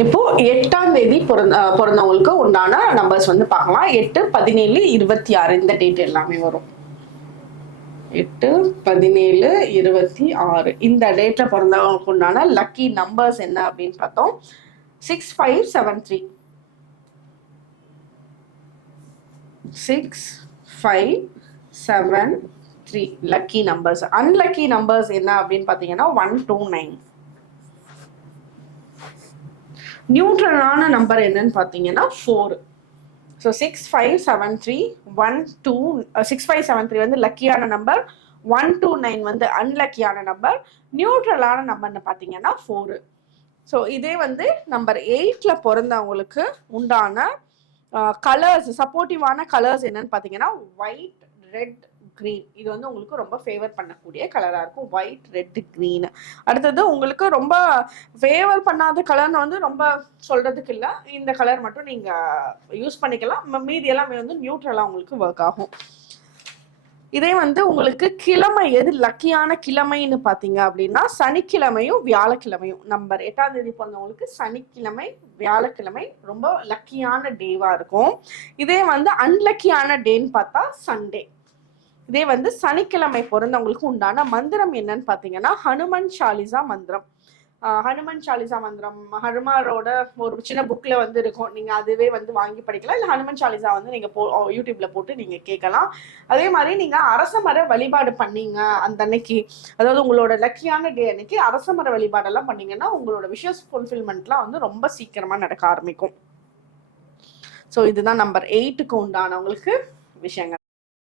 இப்போ எட்டாம் தேதி பிறந்த பிறந்தவங்களுக்கு உண்டான நம்பர்ஸ் வந்து பார்க்கலாம். எட்டு பதினேழு இருபத்தி ஆறு இந்த டேட் எல்லாமே வரும். எட்டு பதினேழு இருபத்தி ஆறு இந்த டேட்டில் பிறந்தவங்களுக்கு உண்டான லக்கி நம்பர்ஸ் என்ன அப்படின்னு பார்த்தோம். Six five seven three six five seven three lucky numbers unlucky numbers என்ன அப்படின்னு பார்த்தீங்கன்னா ஒன் டூ நைன் நியூட்ரலான நம்பர் என்னன்னு பார்த்தீங்கன்னா four so six five seven three one two six five seven three வந்து லக்கியான நம்பர் ஒன் டூ நைன் வந்து அன்லக்கியான நம்பர் நியூட்ரலான நம்பர்னு பார்த்தீங்கன்னா ஃபோரு ஸோ இதே வந்து நம்பர் எயிட்டில் பிறந்தவங்களுக்கு உண்டான கலர்ஸ் சப்போர்ட்டிவான கலர்ஸ் என்னன்னு பார்த்தீங்கன்னா ஒயிட் ரெட் க்ரீன் இது வந்து உங்களுக்கு ரொம்ப ஃபேவர் பண்ணக்கூடிய கலராக இருக்கும். ஒயிட் ரெட் க்ரீன் அடுத்தது உங்களுக்கு ரொம்ப ஃபேவர் பண்ணாத கலர்னு வந்து ரொம்ப சொல்கிறதுக்கு இல்லை. இந்த கலர் மட்டும் நீங்கள் யூஸ் பண்ணிக்கலாம். மீதி எல்லாமே வந்து நியூட்ரலாக உங்களுக்கு ஒர்க் ஆகும். இதே வந்து உங்களுக்கு கிழமை எது லக்கியான கிழமைன்னு பார்த்தீங்க அப்படின்னா சனிக்கிழமையும் வியாழக்கிழமையும். நம்பர் எட்டாம் தேதி பிறந்தவங்களுக்கு சனிக்கிழமை வியாழக்கிழமை ரொம்ப லக்கியான டேவாக இருக்கும். இதே வந்து அன்லக்கியான டேன்னு பார்த்தா சண்டே இதே வந்து சனிக்கிழமை பிறந்தவங்களுக்கு உண்டான மந்திரம் என்னன்னு பார்த்தீங்கன்னா ஹனுமன் சாலிசா மந்திரம். ஹனுமன் சாலிசா மந்திரம் ஹனுமாரோட ஒரு சின்ன புக்கில் வந்து இருக்கும். நீங்கள் அதுவே வந்து வாங்கி படிக்கலாம். இல்லை ஹனுமன் சாலிசா வந்து நீங்கள் போ யூடியூப்ல போட்டு நீங்கள் கேட்கலாம் அதே மாதிரி நீங்கள் அரச மர வழிபாடு பண்ணீங்க அந்த அன்னைக்கு அதாவது உங்களோட லக்கியான டே அன்னைக்கு அரச மர வழிபாடெல்லாம் பண்ணீங்கன்னா உங்களோட விஷஸ் ஃபுல்ஃபில்மெண்ட்லாம் வந்து ரொம்ப சீக்கிரமாக நடக்க ஆரம்பிக்கும். ஸோ இதுதான் நம்பர் எயிட்டுக்கு உண்டானவங்களுக்கு விஷயங்கள்.